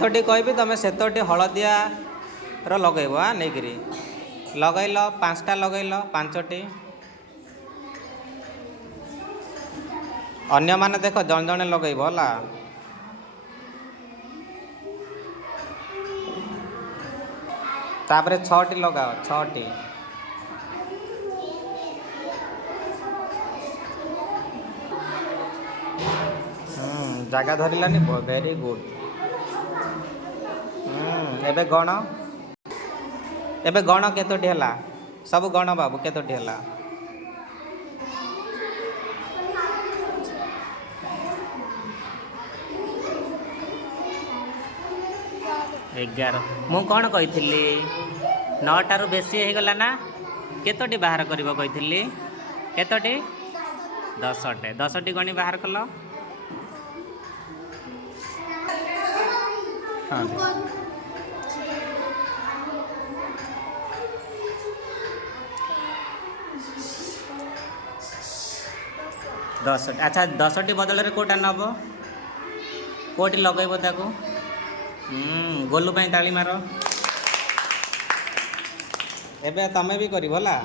जेतोटी कहबी तुम सेतोटी हलदिया लगेब हाँ नहीं लगैल 5टा लगैल 5टी अन्य माने देख जन जने लगेब हला तापरे 6टी लगाओ 6टी जगह धरलानी वेरी गुड एबे गण केतोटी हला सब गण बाबू केतोटी हला 11 मु कौन कही 9टारू बेसी हो गला ना केतोटी बाहर कर कही केतोटी 10टी गणी बाहर कल हाँ 10 अच्छा 10टी बदल रे कोटा नब कोटी लगेब ताकू गोलू ताली मार एबे तमे भी करी भला।